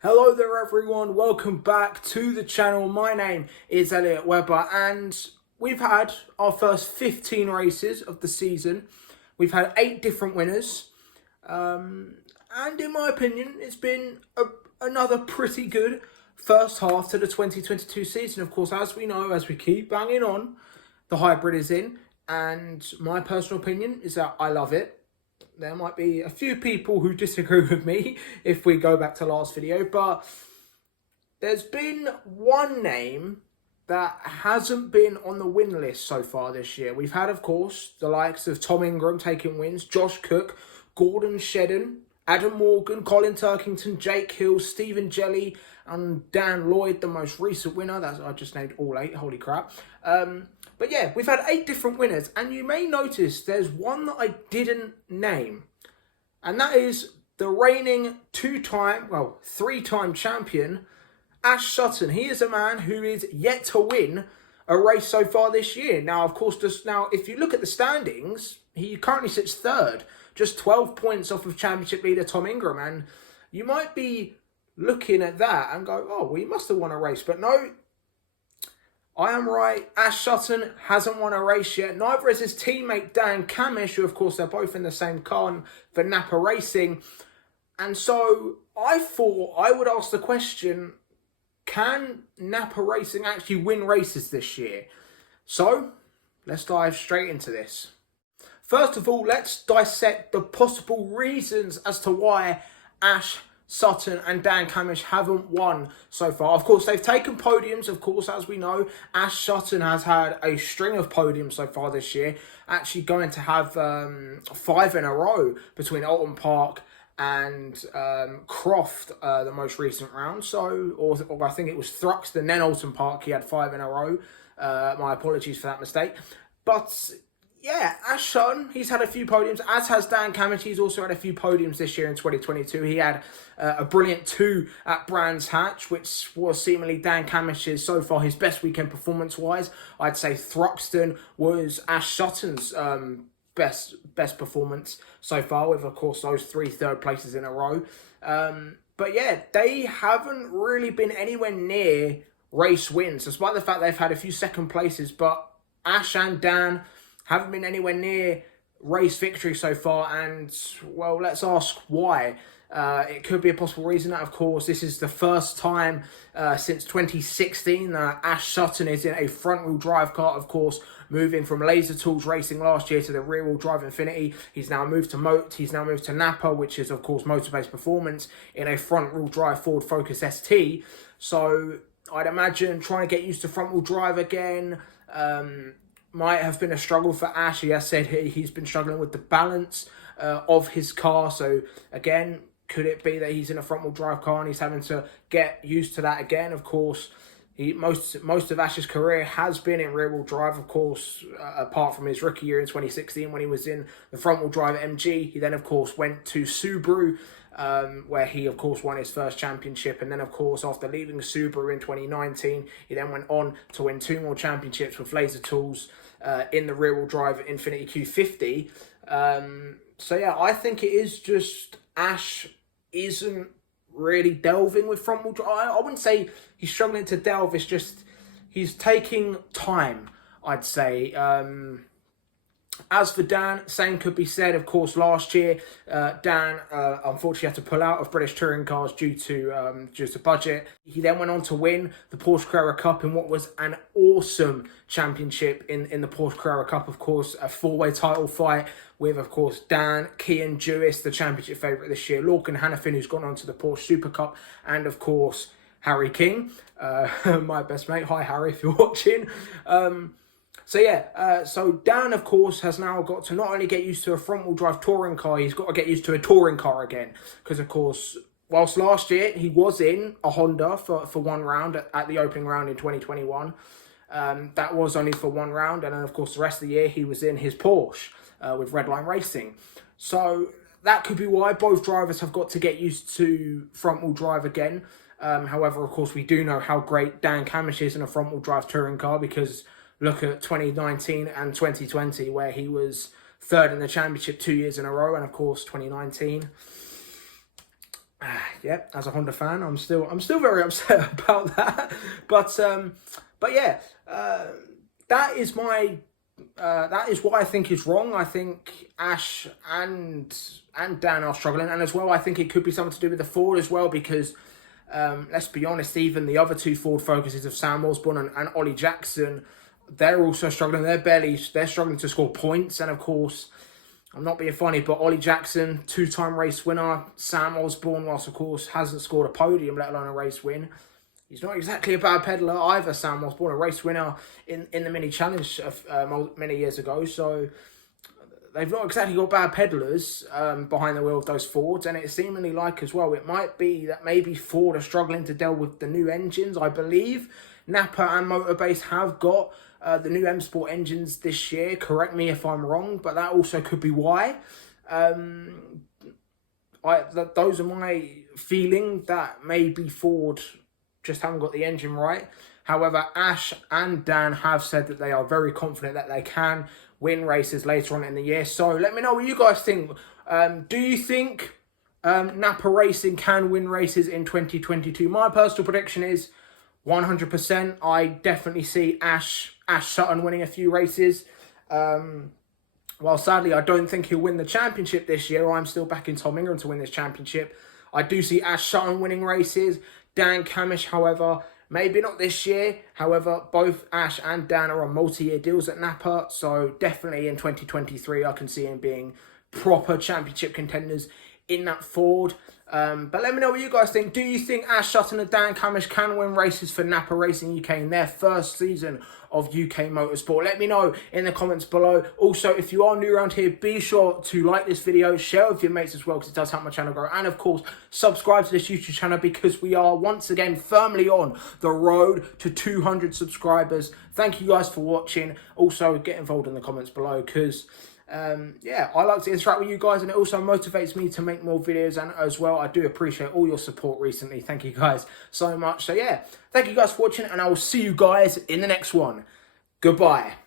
Hello there everyone, welcome back to the channel. My name is Elliot Webber and we've had our first 15 races of the season. We've had 8 different winners and in my opinion it's been another pretty good first half to the 2022 season. Of course, as we know, as we keep banging on, the hybrid is in and my personal opinion is that I love it. There might be a few people who disagree with me if we go back to last video, but there's been one name that hasn't been on the win list so far this year. We've had, of course, the likes of Tom Ingram taking wins, Josh Cook, Gordon Shedden, Adam Morgan, Colin Turkington, Jake Hill, Stephen Jelly, and Dan Lloyd, the most recent winner. I just named all 8, holy crap. But yeah, we've had 8 different winners, and you may notice there's one that I didn't name, and that is the reigning 3-time champion, Ash Sutton. He is a man who is yet to win a race so far this year. Now, of course, if you look at the standings, he currently sits 3rd, just 12 points off of championship leader Tom Ingram, and you might be looking at that and go, oh, well, he must have won a race, but no, I am right. Ash Sutton hasn't won a race yet. Neither has his teammate Dan Cammish, who of course they're both in the same car for NAPA Racing. And so I thought I would ask the question, can NAPA Racing actually win races this year? So let's dive straight into this. First of all, let's dissect the possible reasons as to why Ash Sutton and Dan Cammish haven't won so far. Of course, they've taken podiums. Of course, as we know, Ash Sutton has had a string of podiums so far this year, actually going to have 5 in a row between Alton Park and Croft, the most recent round. So, or I think it was Thruxton, then Alton Park, he had 5 in a row. My apologies for that mistake. But yeah, Ash Sutton, he's had a few podiums, as has Dan Cammish. He's also had a few podiums this year in 2022. He had a brilliant 2 at Brands Hatch, which was seemingly Dan Cammish's, so far, his best weekend performance-wise. I'd say Thruxton was Ash Sutton's best performance so far, with, of course, those 3 third places in a row. But yeah, they haven't really been anywhere near race wins, despite the fact they've had a few second places, but Ash and Dan haven't been anywhere near race victory so far, and, well, let's ask why. It could be a possible reason that, of course, this is the first time since 2016 that Ash Sutton is in a front-wheel drive car, of course, moving from Laser Tools Racing last year to the rear-wheel drive Infinity. He's now moved to Napa, which is, of course, motor-based performance, in a front-wheel drive Ford Focus ST. So I'd imagine trying to get used to front-wheel drive again might have been a struggle for Ash. He has said he's been struggling with the balance of his car. So again, could it be that he's in a front-wheel drive car and he's having to get used to that again? Of course, most of Ash's career has been in rear-wheel drive, of course, apart from his rookie year in 2016 when he was in the front-wheel drive MG. He then, of course, went to Subaru, where he, of course, won his first championship. And then, of course, after leaving Subaru in 2019, he then went on to win 2 more championships with Laser Tools in the rear-wheel drive Infiniti Q50. So, yeah, I think it is just Ash isn't really delving with front-wheel drive. I wouldn't say he's struggling to delve. It's just he's taking time, I'd say. As for Dan, same could be said. Of course, last year, Dan unfortunately had to pull out of British touring cars due to budget. He then went on to win the Porsche Carrera Cup in what was an awesome championship in the Porsche Carrera Cup. Of course, a 4-way title fight with, of course, Dan, Kian Jewis, the championship favourite this year, Lorcan Hannafin, who's gone on to the Porsche Super Cup, and, of course, Harry King, my best mate. Hi, Harry, if you're watching. So yeah, so Dan, of course, has now got to not only get used to a front-wheel drive touring car, he's got to get used to a touring car again. Because, of course, whilst last year he was in a Honda for 1 round at the opening round in 2021, that was only for 1 round. And then, of course, the rest of the year he was in his Porsche with Redline Racing. So that could be why both drivers have got to get used to front-wheel drive again. However, of course, we do know how great Dan Cammish is in a front-wheel drive touring car, because look at 2019 and 2020, where he was 3rd in the championship 2 years in a row. And, of course, 2019, Yeah, as a Honda fan, I'm still very upset about that. But yeah, that is my that is what I think is wrong. I think Ash and Dan are struggling, and as well, I think it could be something to do with the Ford as well, because let's be honest, even the other two Ford focuses of Sam Osborne and Ollie Jackson, they're also struggling. They're struggling to score points, and of course, I'm not being funny, but Ollie Jackson, two-time race winner. Sam Osborne, whilst of course hasn't scored a podium, let alone a race win, he's not exactly a bad peddler either. Sam Osborne, a race winner in the mini challenge many years ago. So they've not exactly got bad peddlers behind the wheel of those Fords, and it's seemingly like as well, it might be that maybe Ford are struggling to deal with the new engines. I believe NAPA and Motorbase have got the new M Sport engines this year. Correct me if I'm wrong, but that also could be why. Those are my feeling, that maybe Ford just haven't got the engine right. However, Ash and Dan have said that they are very confident that they can win races later on in the year. So let me know what you guys think. Do you think NAPA Racing can win races in 2022? My personal prediction is 100%. I definitely see Ash Sutton winning a few races. While sadly, I don't think he'll win the championship this year. I'm still backing Tom Ingram to win this championship. I do see Ash Sutton winning races. Dan Cammish, however, maybe not this year. However, both Ash and Dan are on multi-year deals at NAPA. So definitely in 2023, I can see him being proper championship contenders in that Ford. But let me know what you guys think. Do you think Ash Sutton and Dan Cammish can win races for NAPA Racing UK in their first season of UK Motorsport? Let me know in the comments below. Also, if you are new around here, be sure to like this video, share with your mates as well, because it does help my channel grow. And of course, subscribe to this YouTube channel, because we are once again firmly on the road to 200 subscribers. Thank you guys for watching. Also, get involved in the comments below, because yeah, I like to interact with you guys, and it also motivates me to make more videos. And as well, I do appreciate all your support recently. Thank you guys so much. So yeah, thank you guys for watching, and I will see you guys in the next one. Goodbye.